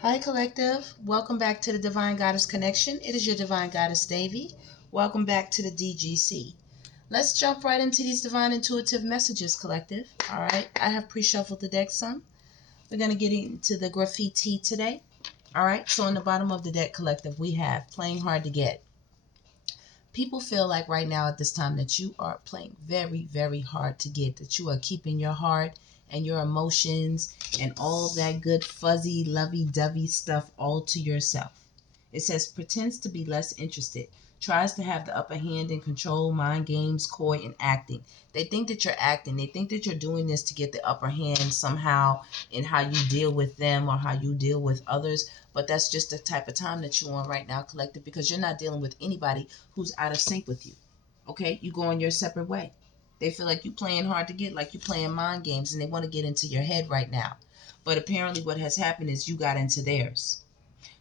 Hi, Collective. Welcome back to the Divine Goddess Connection. It is your Divine Goddess, Devi. Welcome back to the DGC. Let's jump right into these divine intuitive messages, Collective. All right, I have pre-shuffled the deck some. We're going to get into the graffiti today. All right, so on the bottom of the deck, Collective, we have playing hard to get. People feel like right now at this time that you are playing very, very hard to get, that you are keeping your heart and your emotions and all that good, fuzzy, lovey-dovey stuff all to yourself. It says pretends to be less interested, tries to have the upper hand and control, mind games, coy, and acting. They think that you're acting. They think that you're doing this to get the upper hand somehow in how you deal with them or how you deal with others. But that's just the type of time that you're on right now, Collective, because you're not dealing with anybody who's out of sync with you. Okay? You going your separate way. They feel like you playing hard to get, like you playing mind games, and they want to get into your head right now. But apparently what has happened is you got into theirs.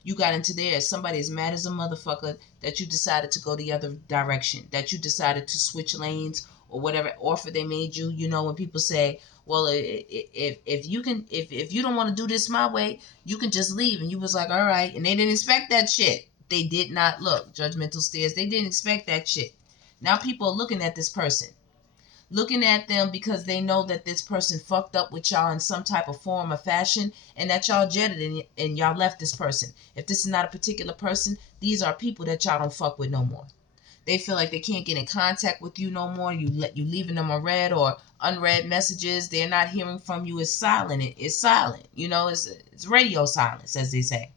You got into theirs. Somebody as mad as a motherfucker that you decided to go the other direction, that you decided to switch lanes or whatever offer they made you. You know, when people say, well, if you don't want to do this my way, you can just leave. And you was like, all right. And they didn't expect that shit. They did not look. Judgmental stares. They didn't expect that shit. Now people are looking at this person, looking at them because they know that this person fucked up with y'all in some type of form or fashion, and that y'all jetted and y'all left this person. If this is not a particular person, these are people that y'all don't fuck with no more. They feel like they can't get in contact with you no more. You leaving them on read or unread messages. They're not hearing from you. It's silent. It's silent. You know, it's radio silence, as they say.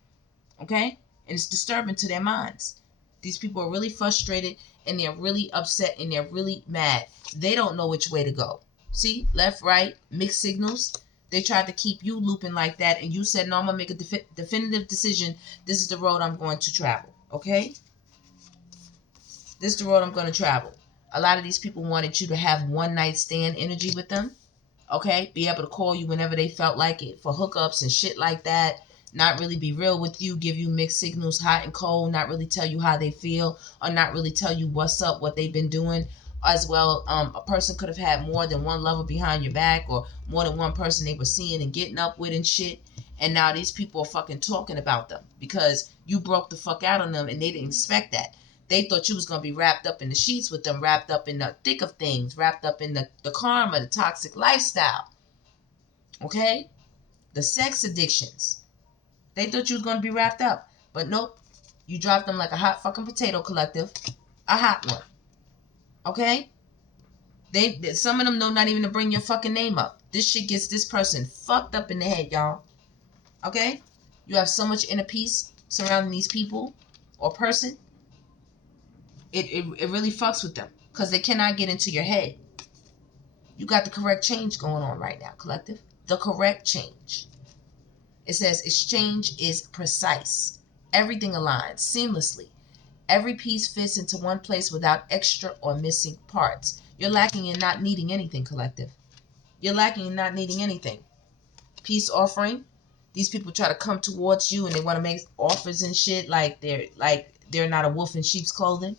Okay? And it's disturbing to their minds. These people are really frustrated and they're really upset and they're really mad. They don't know which way to go. See, left, right, mixed signals. They tried to keep you looping like that, and you said, no, I'm going to make a definitive decision. This is the road I'm going to travel. Okay? This is the road I'm going to travel. A lot of these people wanted you to have one night stand energy with them. Okay? Be able to call you whenever they felt like it for hookups and shit like that. Not really be real with you, give you mixed signals, hot and cold, not really tell you how they feel, or not really tell you what's up, what they've been doing. As well, a person could have had more than one lover behind your back, or more than one person they were seeing and getting up with and shit. And now these people are fucking talking about them because you broke the fuck out on them and they didn't expect that. They thought you was going to be wrapped up in the sheets with them, wrapped up in the thick of things, wrapped up in the karma, the toxic lifestyle. Okay? The sex addictions. They thought you was going to be wrapped up. But nope. You dropped them like a hot fucking potato, Collective. A hot one. Okay? Some of them know not even to bring your fucking name up. This shit gets this person fucked up in the head, y'all. Okay? You have so much inner peace surrounding these people or person. It really fucks with them. Because they cannot get into your head. You got the correct change going on right now, Collective. The correct change. It says exchange is precise. Everything aligns seamlessly. Every piece fits into one place without extra or missing parts. You're lacking in not needing anything, Collective. You're lacking in not needing anything. Peace offering. These people try to come towards you and they want to make offers and shit like they're not a wolf in sheep's clothing,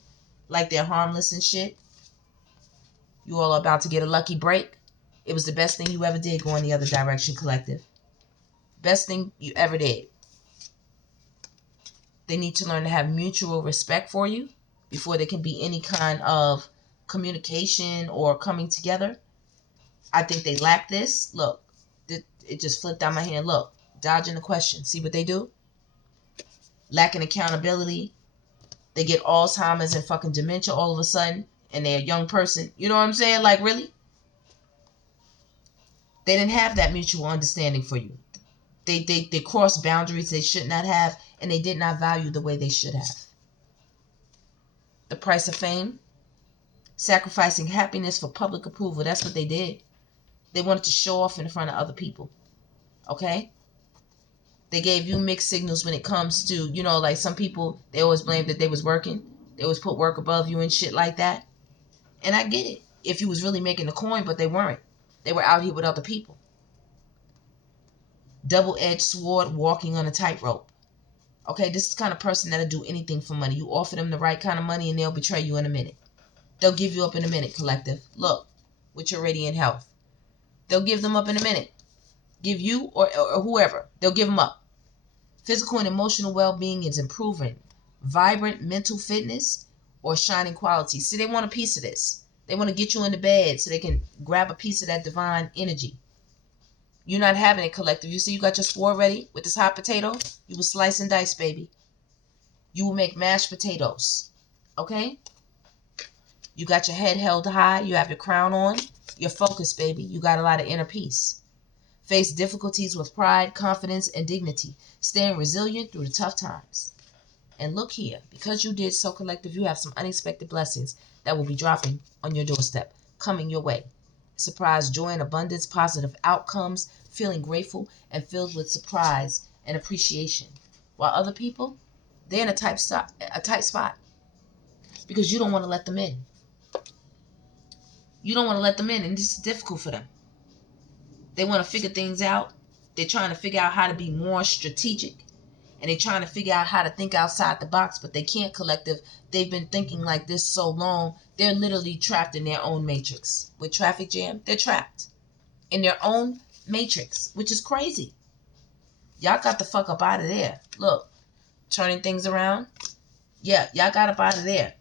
like they're harmless and shit. You all are about to get a lucky break. It was the best thing you ever did going the other direction, Collective. Best thing you ever did. They need to learn to have mutual respect for you before there can be any kind of communication or coming together. I think they lack this. Look, it just flipped down my hand. Look, dodging the question. See what they do? Lacking accountability. They get Alzheimer's and fucking dementia all of a sudden, and they're a young person. You know what I'm saying? Like, really? They didn't have that mutual understanding for you. They crossed boundaries they should not have, and they did not value the way they should have. The price of fame, sacrificing happiness for public approval. That's what they did. They wanted to show off in front of other people. Okay? They gave you mixed signals when it comes to, you know, like some people, they always blame that they was working. They always put work above you and shit like that. And I get it. If you was really making the coin, but they weren't. They were out here with other people. Double-edged sword walking on a tightrope. Okay, this is the kind of person that'll do anything for money. You offer them the right kind of money and they'll betray you in a minute. They'll give you up in a minute, Collective. Look, with your radiant health. They'll give them up in a minute. Give you or whoever. They'll give them up. Physical and emotional well-being is improving. Vibrant mental fitness or shining quality. See, they want a piece of this. They want to get you in the bed so they can grab a piece of that divine energy. You're not having it, collective. You see, you got your spore ready with this hot potato. You will slice and dice, baby. You will make mashed potatoes. Okay? You got your head held high. You have your crown on. You're focused, baby. You got a lot of inner peace. Face difficulties with pride, confidence, and dignity. Staying resilient through the tough times. And look here, because you did so, collective, you have some unexpected blessings that will be dropping on your doorstep, coming your way. Surprise, joy, and abundance, positive outcomes, feeling grateful and filled with surprise and appreciation. While other people, they're in a tight spot because you don't want to let them in. You don't want to let them in, and this is difficult for them. They want to figure things out. They're trying to figure out how to be more strategic. And they're trying to figure out how to think outside the box, but they can't, collective. They've been thinking like this so long, they're literally trapped in their own matrix. With traffic jam, they're trapped in their own matrix, which is crazy. Y'all got the fuck up out of there. Look, turning things around. Yeah, y'all got up out of there.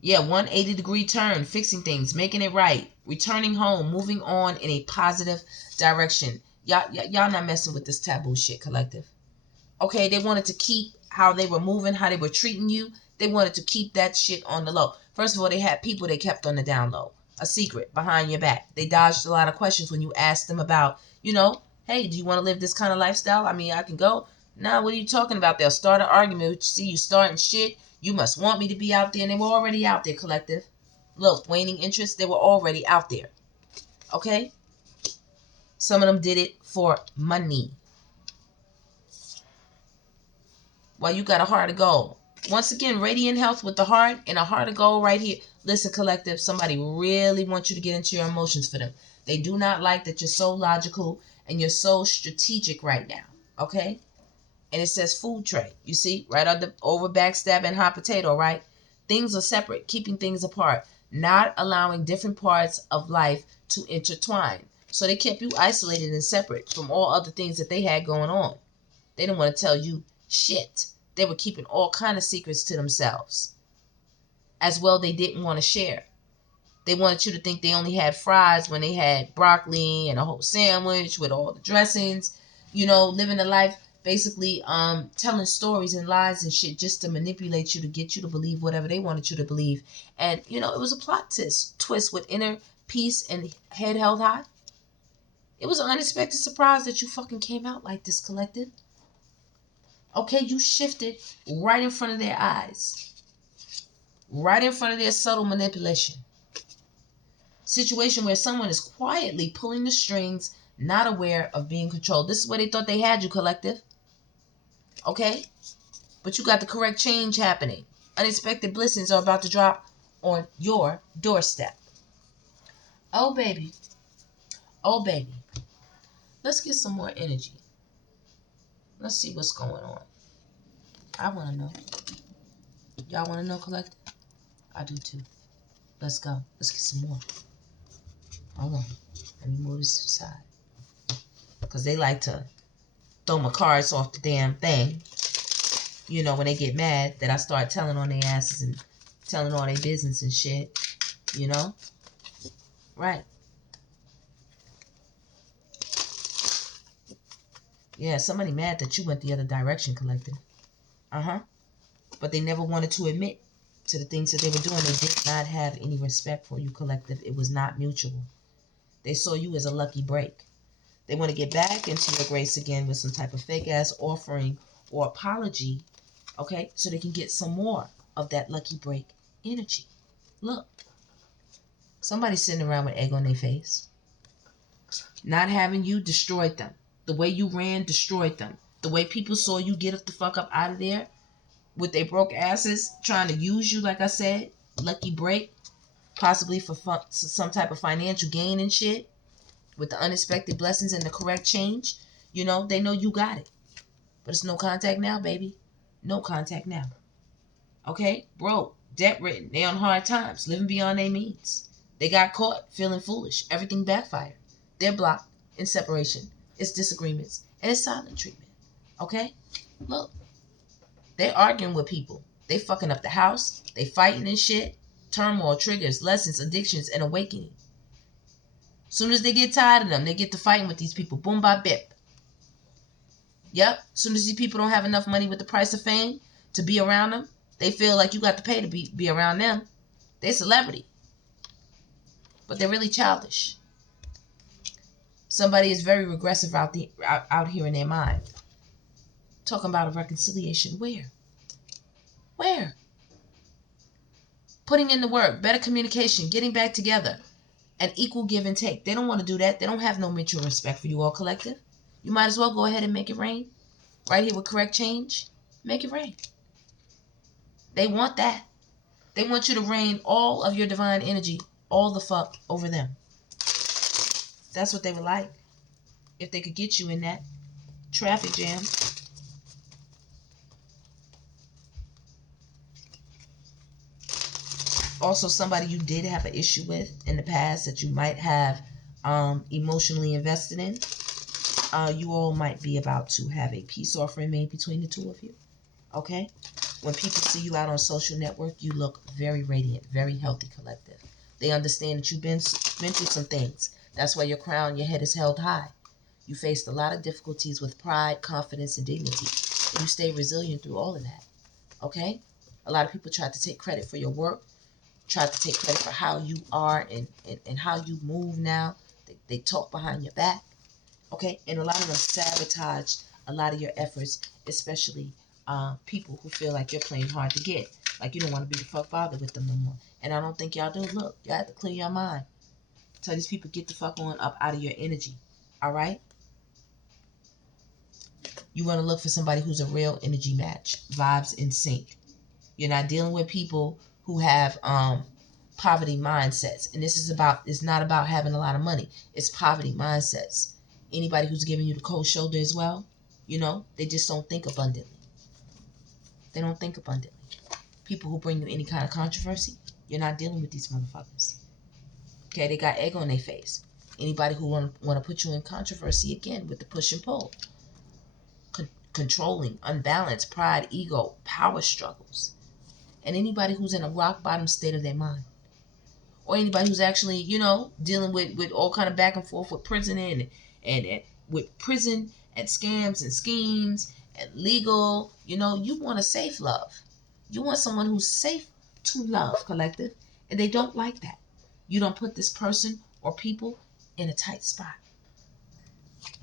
Yeah, 180-degree turn, fixing things, making it right, returning home, moving on in a positive direction. Y'all not messing with this taboo shit, collective. Okay, they wanted to keep how they were moving, how they were treating you. They wanted to keep that shit on the low. First of all, they had people they kept on the down low. A secret behind your back. They dodged a lot of questions when you asked them about, hey, do you want to live this kind of lifestyle? I mean, I can go. Nah, what are you talking about? They'll start an argument. See you starting shit. You must want me to be out there. And they were already out there, collective. Look, waning interest, they were already out there. Okay? Some of them did it for money. Well, you got a heart of gold. Once again, radiant health with the heart and a heart of gold right here. Listen, collective, somebody really wants you to get into your emotions for them. They do not like that you're so logical and you're so strategic right now. Okay? And it says food tray. You see? Right over backstab and hot potato, right? Things are separate, keeping things apart. Not allowing different parts of life to intertwine. So they kept you isolated and separate from all other things that they had going on. They didn't want to tell you shit. They were keeping all kind of secrets to themselves. As well, they didn't want to share. They wanted you to think they only had fries when they had broccoli and a whole sandwich with all the dressings. Living a life basically telling stories and lies and shit just to manipulate you, to get you to believe whatever they wanted you to believe. And, it was a plot twist with inner peace and head held high. It was an unexpected surprise that you fucking came out like this, collective. Okay, you shifted right in front of their eyes. Right in front of their subtle manipulation. Situation where someone is quietly pulling the strings, not aware of being controlled. This is where they thought they had you, collective. Okay? But you got the correct change happening. Unexpected blessings are about to drop on your doorstep. Oh, baby. Oh, baby. Let's get some more energy. Let's see what's going on. I want to know. Y'all want to know, collective? I do too. Let's go. Let's get some more. Hold on. Let me move this aside. Because they like to throw my cards off the damn thing. When they get mad that I start telling on their asses and telling all their business and shit. Right. Yeah, somebody mad that you went the other direction, collective. But they never wanted to admit to the things that they were doing. They did not have any respect for you, collective. It was not mutual. They saw you as a lucky break. They want to get back into your grace again with some type of fake-ass offering or apology, okay, so they can get some more of that lucky break energy. Look, somebody's sitting around with egg on their face. Not having you destroyed them. The way you ran destroyed them. The way people saw you get the fuck up out of there with their broke asses trying to use you, like I said, lucky break, possibly for some type of financial gain and shit, with the unexpected blessings and the correct change. They know you got it. But it's no contact now, baby. No contact now. Okay? Broke, debt-ridden, they on hard times, living beyond their means. They got caught feeling foolish. Everything backfired. They're blocked in separation. It's disagreements. And it's silent treatment. Okay? Look, they arguing with people. They fucking up the house. They fighting and shit. Turmoil triggers, lessons, addictions, and awakening. Soon as they get tired of them, they get to fighting with these people. Boom, bop, bip. Yep. Soon as these people don't have enough money with the price of fame to be around them, they feel like you got to pay to be around them. They're celebrity. But they're really childish. Somebody is very regressive out here in their mind. Talking about a reconciliation. Where? Where? Putting in the work, better communication, getting back together, and equal give and take. They don't want to do that. They don't have no mutual respect for you all collective. You might as well go ahead and make it rain. Right here with correct change. Make it rain. They want that. They want you to rain all of your divine energy all the fuck over them. That's what they would like. If they could get you in that traffic jam. Also, somebody you did have an issue with in the past that you might have emotionally invested in. You all might be about to have a peace offering made between the two of you. Okay? When people see you out on social network, you look very radiant, very healthy collective. They understand that you've been through some things. That's why your crown, your head is held high. You faced a lot of difficulties with pride, confidence, and dignity. And you stay resilient through all of that. Okay? A lot of people tried to take credit for your work, tried to take credit for how you are and how you move now. They talk behind your back. Okay? And a lot of them sabotaged a lot of your efforts, especially people who feel like you're playing hard to get. Like you don't want to be the fuck bothered with them no more. And I don't think y'all do. Look, y'all have to clear your mind. Tell these people, get the fuck on up out of your energy. All right? You want to look for somebody who's a real energy match. Vibes in sync. You're not dealing with people who have poverty mindsets. And it's not about having a lot of money. It's poverty mindsets. Anybody who's giving you the cold shoulder as well, they just don't think abundantly. They don't think abundantly. People who bring you any kind of controversy, you're not dealing with these motherfuckers. Okay, they got egg on their face. Anybody who want to put you in controversy again with the push and pull. Controlling, unbalanced, pride, ego, power struggles. And anybody who's in a rock bottom state of their mind. Or anybody who's actually, dealing with all kind of back and forth with prison and with prison and scams and schemes and legal. You want a safe love. You want someone who's safe to love, collective. And they don't like that. You don't put this person or people in a tight spot.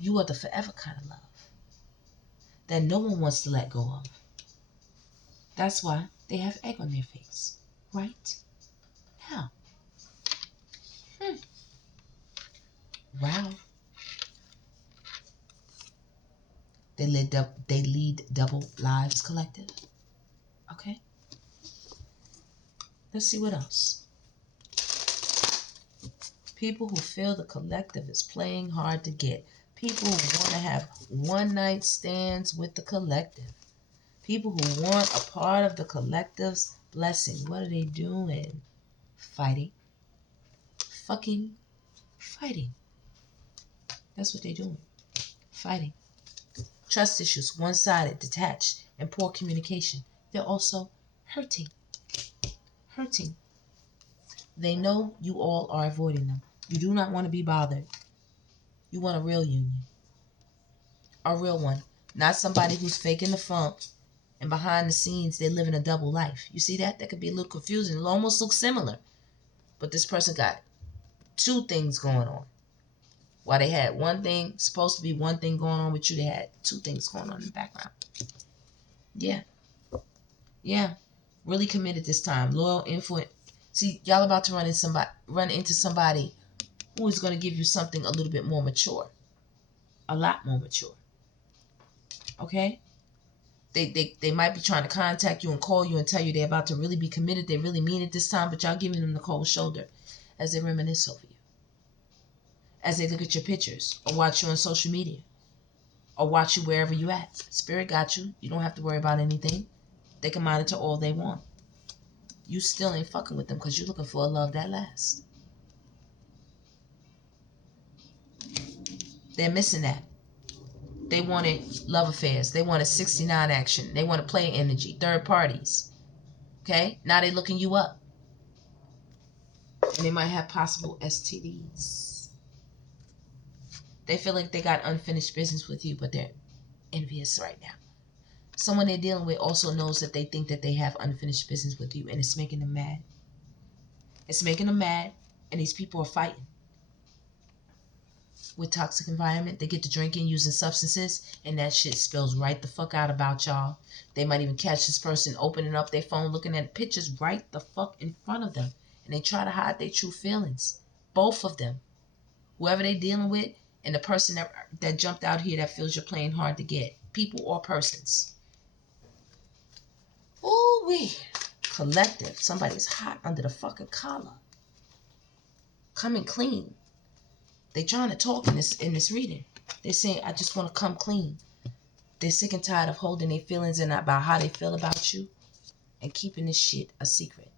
You are the forever kind of love that no one wants to let go of. That's why they have egg on their face. Right? Now. Wow. They lead double lives, collective. Okay? Let's see what else. People who feel the collective is playing hard to get. People who want to have one-night stands with the collective. People who want a part of the collective's blessing. What are they doing? Fighting. Fucking fighting. That's what they're doing. Fighting. Trust issues, one-sided, detached, and poor communication. They're also hurting. Hurting. They know you all are avoiding them. You do not want to be bothered. You want a real union. A real one. Not somebody who's faking the funk and behind the scenes they're living a double life. You see that? That could be a little confusing. It almost looks similar. But this person got two things going on. While they had one thing, supposed to be one thing going on with you, they had two things going on in the background. Yeah. Yeah. Really committed this time. Loyal, influent. See, y'all about to run into somebody who is going to give you something a little bit more mature. A lot more mature. Okay? They might be trying to contact you and call you and tell you they're about to really be committed. They really mean it this time, but y'all giving them the cold shoulder as they reminisce over you. As they look at your pictures or watch you on social media or watch you wherever you at. Spirit got you. You don't have to worry about anything. They can monitor all they want. You still ain't fucking with them because you're looking for a love that lasts. They're missing that. They wanted love affairs. They wanted 69 action. They want to play energy. Third parties. Okay? Now they looking you up. And they might have possible STDs. They feel like they got unfinished business with you, but they're envious right now. Someone they're dealing with also knows that they think that they have unfinished business with you, and it's making them mad. It's making them mad, and these people are fighting. With toxic environment, they get to drinking, using substances, and that shit spills right the fuck out about y'all. They might even catch this person opening up their phone, looking at pictures right the fuck in front of them, and they try to hide their true feelings. Both of them. Whoever they dealing with, and the person that jumped out here that feels you're playing hard to get. People or persons. Ooh-wee. Collective. Somebody's hot under the fucking collar. Coming clean. They trying to talk in this reading. They're saying, I just want to come clean. They're sick and tired of holding their feelings in about how they feel about you and keeping this shit a secret.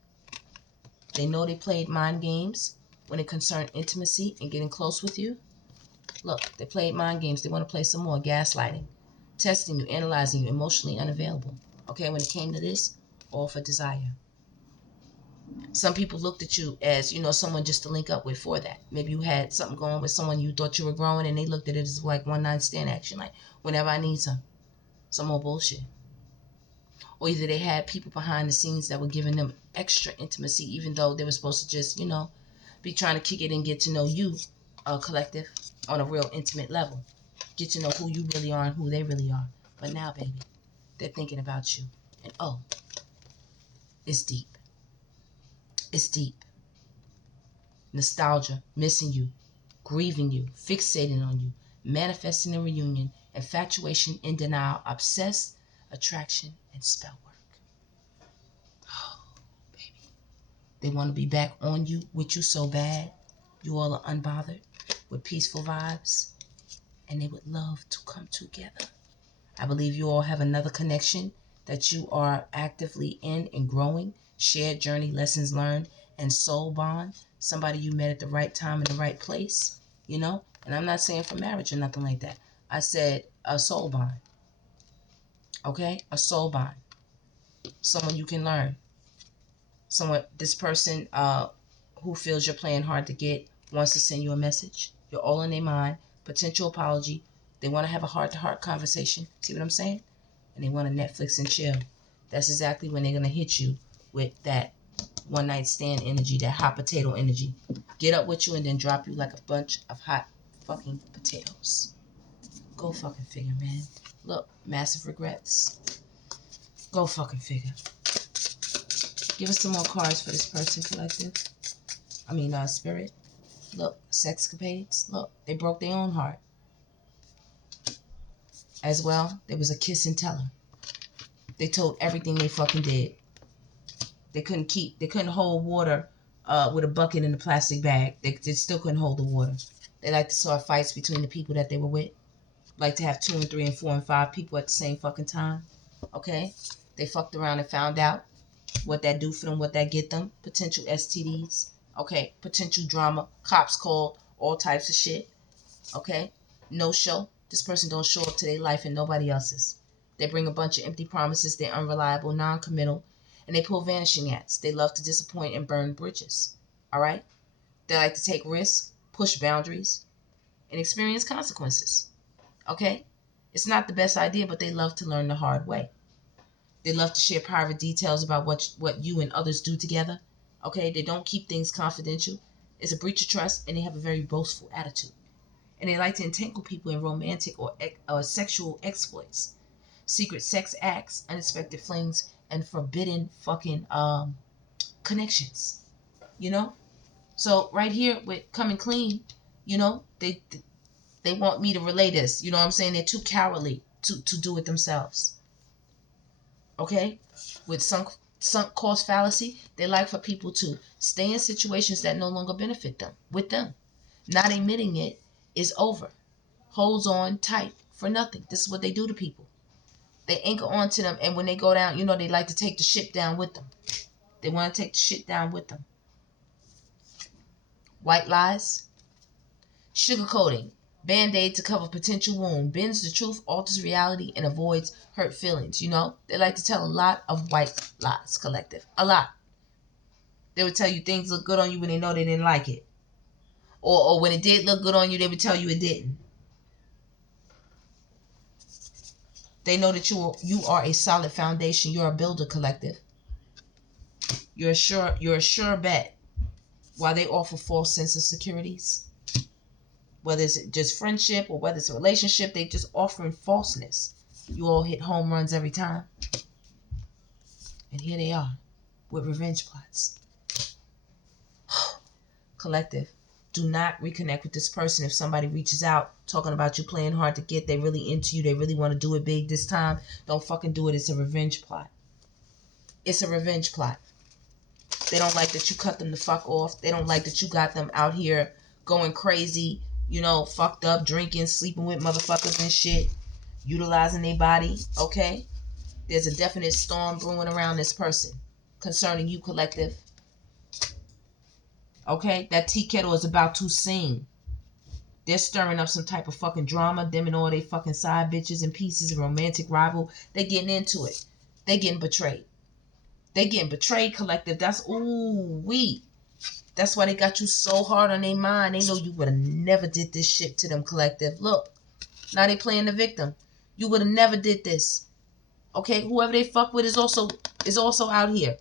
They know they played mind games when it concerned intimacy and getting close with you. Look, they played mind games. They want to play some more. Gaslighting. Testing you, analyzing you, emotionally unavailable. Okay, when it came to this, all for desire. Some people looked at you as, someone just to link up with for that. Maybe you had something going with someone you thought you were growing, and they looked at it as like one night stand action. Like, whenever I need some more bullshit. Or either they had people behind the scenes that were giving them extra intimacy, even though they were supposed to just, be trying to kick it and get to know you, collective, on a real intimate level. Get to know who you really are and who they really are. But now, baby, they're thinking about you. And it's deep. It's deep. Nostalgia, missing you, grieving you, fixating on you, manifesting a reunion, infatuation in denial, obsessed, attraction, and spell work. Oh, baby. They want to be back on you, with you so bad. You all are unbothered, with peaceful vibes, and they would love to come together. I believe you all have another connection that you are actively in and growing. Shared journey, lessons learned, and soul bond. Somebody you met at the right time in the right place, And I'm not saying for marriage or nothing like that. I said a soul bond. Okay? A soul bond. Someone you can learn. This person who feels you're playing hard to get wants to send you a message. You're all in their mind. Potential apology. They want to have a heart-to-heart conversation. See what I'm saying? And they want to Netflix and chill. That's exactly when they're going to hit you with that one-night stand energy, that hot potato energy. Get up with you and then drop you like a bunch of hot fucking potatoes. Go fucking figure, man. Look, massive regrets. Go fucking figure. Give us some more cards for this person, collective. Spirit. Look, sexcapades. Look, they broke their own heart. As well, there was a kiss and tell. They told everything they fucking did. They couldn't hold water with a bucket in a plastic bag. They still couldn't hold the water. They like to start fights between the people that they were with. Like to have 2 and 3 and 4 and 5 people at the same fucking time. Okay? They fucked around and found out what that do for them, what that get them. Potential STDs. Okay? Potential drama. Cops called. All types of shit. Okay? No show. This person don't show up to their life and nobody else's. They bring a bunch of empty promises. They're unreliable, non-committal, and they pull vanishing acts. They love to disappoint and burn bridges. All right? They like to take risks, push boundaries, and experience consequences. Okay? It's not the best idea, but they love to learn the hard way. They love to share private details about what you and others do together. Okay? They don't keep things confidential. It's a breach of trust, and they have a very boastful attitude. And they like to entangle people in romantic or sexual exploits, secret sex acts, unexpected flings, and forbidden fucking connections. So right here with coming clean, they want me to relay this. You know what I'm saying? They're too cowardly to do it themselves. Okay? With sunk cost fallacy, they like for people to stay in situations that no longer benefit them, with them. Not admitting it is over. Holds on tight for nothing. This is what they do to people. They anchor onto them, and when they go down, they like to take the ship down with them. They want to take the shit down with them. White lies, sugarcoating, Band-aid to cover potential wound. Bends the truth, alters reality, and avoids hurt feelings. You know, they like to tell a lot of white lies, collective. A lot. They would tell you things look good on you when they know they didn't like it. Or when it did look good on you, they would tell you it didn't. They know that you are a solid foundation. You're a builder, collective. You're a sure bet. While they offer false sense of securities, whether it's just friendship or whether it's a relationship, they just offering falseness. You all hit home runs every time. And here they are with revenge plots. Collective, do not reconnect with this person if somebody reaches out talking about you playing hard to get. They really into you. They really want to do it big this time. Don't fucking do it. It's a revenge plot. It's a revenge plot. They don't like that you cut them the fuck off. They don't like that you got them out here going crazy, you know, fucked up, drinking, sleeping with motherfuckers and shit, utilizing their body, okay? There's a definite storm brewing around this person concerning you, collective. Okay? That tea kettle is about to sing. They're stirring up some type of fucking drama. Them and all they fucking side bitches and pieces and romantic rival. They getting into it. They getting betrayed. They getting betrayed, collective. That's, ooh, wee. That's why they got you so hard on their mind. They know you would have never did this shit to them, collective. Look, now they playing the victim. You would have never did this. Okay, whoever they fuck with is also out here.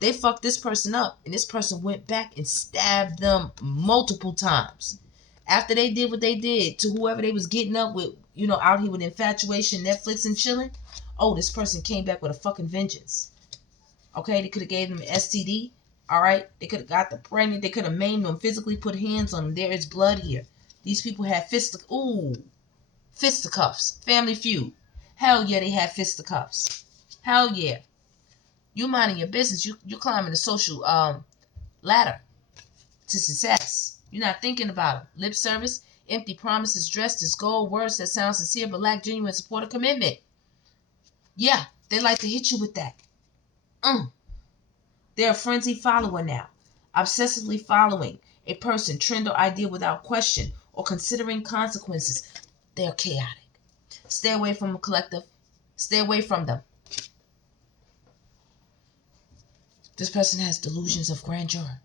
They fucked this person up, and this person went back and stabbed them multiple times. After they did what they did to whoever they was getting up with, you know, out here with infatuation, Netflix and chilling. Oh, this person came back with a fucking vengeance. Okay, they could have gave them an STD. All right, they could have got them pregnant. They could have maimed them, physically put hands on them. There is blood here. These people had fisticuffs. Family Feud. Hell yeah, they had fisticuffs. Hell yeah. You minding your business. You climbing the social ladder to success. You're not thinking about them. Lip service, empty promises dressed as gold, words that sound sincere but lack genuine support or commitment. Yeah, they like to hit you with that. They're a frenzied follower now, obsessively following a person, trend, or idea without question or considering consequences. They're chaotic. Stay away from them, collective. Stay away from them. This person has delusions of grandeur.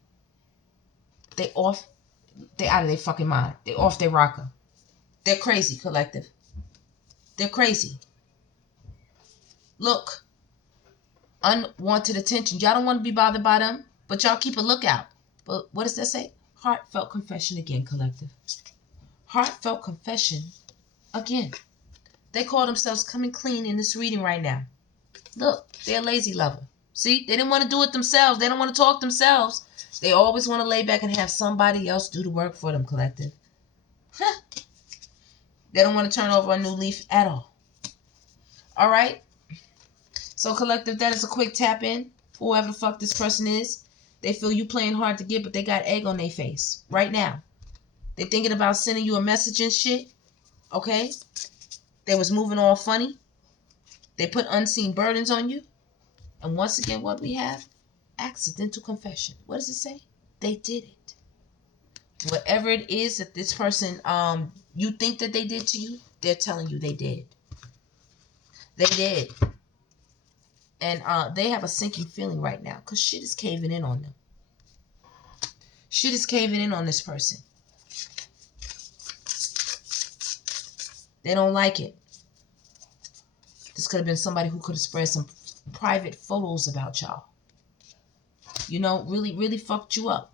They out of their fucking mind. They off their rocker. They're crazy, collective. They're crazy. Look. Unwanted attention. Y'all don't want to be bothered by them, but y'all keep a lookout. But what does that say? Heartfelt confession again, collective. Heartfelt confession again. They call themselves coming clean in this reading right now. Look, they're a lazy lover. See, they didn't want to do it themselves. They don't want to talk themselves. They always want to lay back and have somebody else do the work for them, collective. They don't want to turn over a new leaf at all. All right? So, collective, that is a quick tap in. Whoever the fuck this person is. They feel you playing hard to get, but they got egg on their face right now. They thinking about sending you a message and shit. Okay? They was moving all funny. They put unseen burdens on you. And once again, what we have? Accidental confession. What does it say? They did it. Whatever it is that this person, you think that they did to you, they're telling you they did. They did. And they have a sinking feeling right now because shit is caving in on them. Shit is caving in on this person. They don't like it. This could have been somebody who could have spread some private photos about y'all. You know, really, really fucked you up.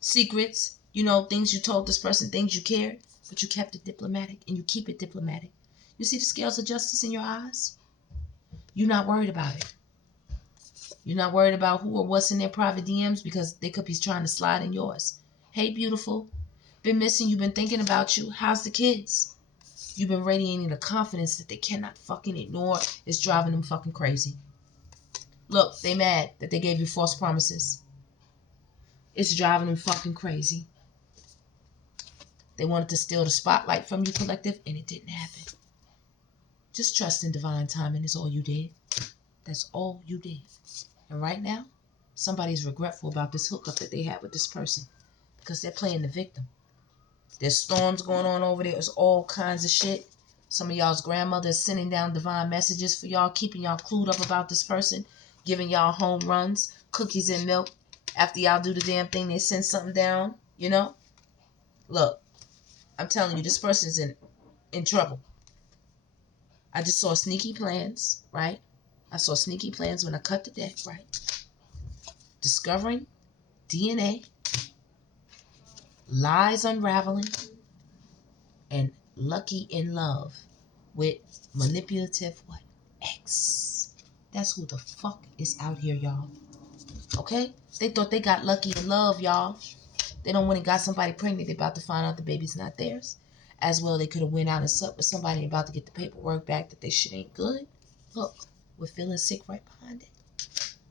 Secrets, you know, things you told this person, things you cared, but you kept it diplomatic and you keep it diplomatic. You see the scales of justice in your eyes? You're not worried about it. You're not worried about who or what's in their private DMs because they could be trying to slide in yours. Hey, beautiful. Been missing you, been thinking about you. How's the kids? You've been radiating the confidence that they cannot fucking ignore. It's driving them fucking crazy. Look, they mad that they gave you false promises. It's driving them fucking crazy. They wanted to steal the spotlight from you, collective, and it didn't happen. Just trust in divine timing is all you did. That's all you did. And right now, somebody's regretful about this hookup that they had with this person because they're playing the victim. There's storms going on over there. There's all kinds of shit. Some of y'all's grandmothers sending down divine messages for y'all, keeping y'all clued up about this person, giving y'all home runs, cookies and milk. After y'all do the damn thing, they send something down, you know? Look, I'm telling you, this person's in trouble. I just saw sneaky plans, right? I saw sneaky plans when I cut the deck, right? Discovering DNA, lies unraveling, and lucky in love with manipulative what? X. That's who the fuck is out here, y'all. Okay? They thought they got lucky in love, y'all. They don't want to got somebody pregnant. They about to find out the baby's not theirs. As well, they could have went out and slept with somebody about to get the paperwork back that they shit ain't good. Look, we're feeling sick right behind it.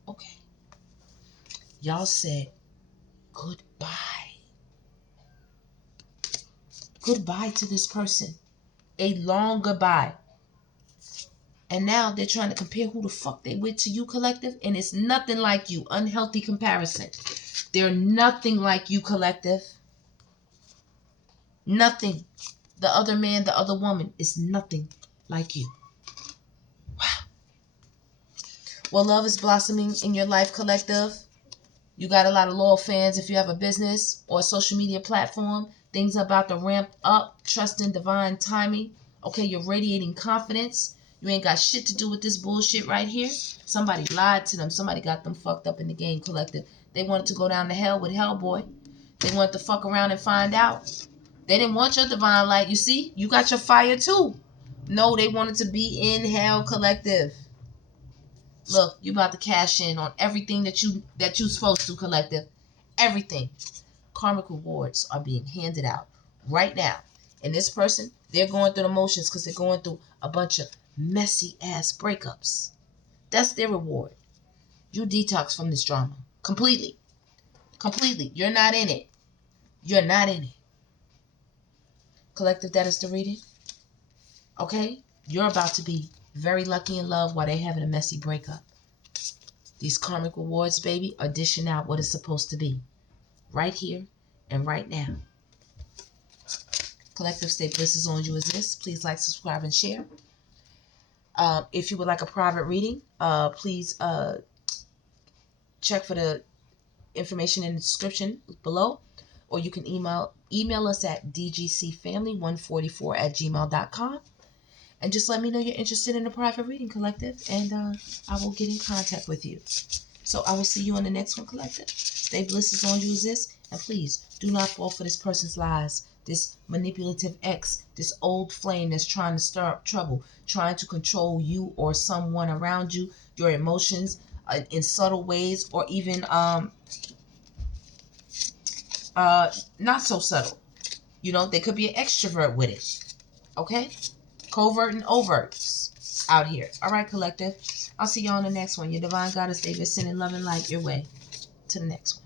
Okay. Y'all said goodbye. Goodbye to this person. A long goodbye. And now they're trying to compare who the fuck they with to you, collective. And it's nothing like you. Unhealthy comparison. They're nothing like you, collective. Nothing. The other man, the other woman is nothing like you. Wow. Well, love is blossoming in your life, collective. You got a lot of loyal fans. If you have a business or a social media platform, things are about to ramp up. Trust in divine timing. Okay, you're radiating confidence. You ain't got shit to do with this bullshit right here. Somebody lied to them. Somebody got them fucked up in the game, collective. They wanted to go down to hell with Hellboy. They wanted to fuck around and find out. They didn't want your divine light. You see, you got your fire too. No, they wanted to be in hell, collective. Look, you about to cash in on everything that you supposed to, collective. Everything. Karmic rewards are being handed out right now. And this person, they're going through the motions because they're going through a bunch of messy ass breakups. That's their reward. You detox from this drama. Completely. Completely. You're not in it. You're not in it. Collective, that is the reading. Okay? You're about to be very lucky in love while they're having a messy breakup. These karmic rewards, baby, are dishing out what it's supposed to be. Right here and right now. Collective, stay blessings on you as this. Please like, subscribe, and share. If you would like a private reading, please check for the information in the description below. Or you can email us at dgcfamily144@gmail.com. And just let me know you're interested in a private reading, collective, and I will get in contact with you. So I will see you on the next one, collective. Stay blessings on you as this, and please do not fall for this person's lies, this manipulative ex, this old flame that's trying to stir up trouble, trying to control you or someone around you, your emotions in subtle ways, or even not so subtle. You know, they could be an extrovert with it. Okay? Covert and overt out here. All right, collective. I'll see you on the next one. Your divine goddess, David, sending love and light your way. To the next one.